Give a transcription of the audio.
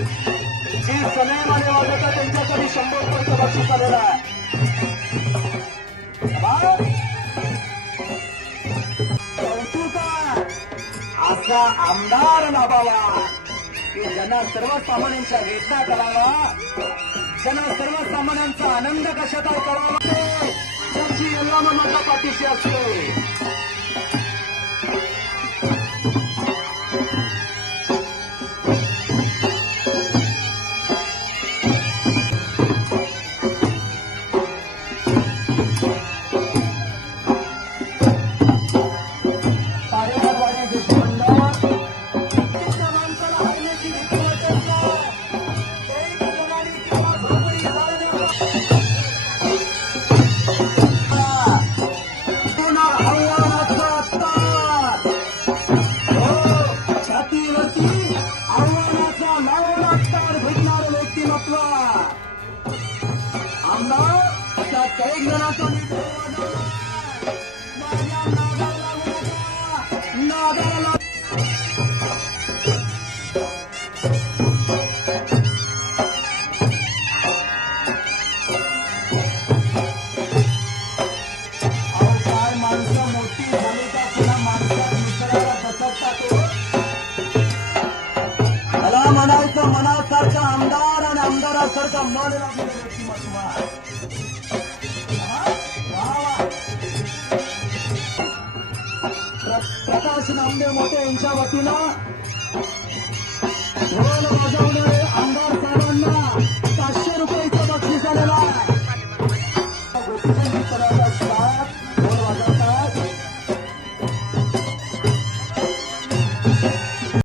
जी सनईमध्ये वाजवतात त्यांच्यासाठी शंभर पर्यंत बक्षीस आलेला आहे असा आमदार लाभावा की ज्यांना सर्वसामान्यांच्या वेदना करावा ज्यांना सर्वसामान्यांचा आनंद कशाचा करावा त्यांची यल्लाम माझ्या पाठीशी असते. व्यक्तिमत्व आमदार अशा कैक जणांचा निर्णय नादाला नादाला प्रकार का मान व्यक्तिमत्व प्रकाश नामदे मोठे यांच्या वतीनं ढोल बजावणारे आमदार साहेबांना पाचशे रुपये बक्षीस आलेला आहे.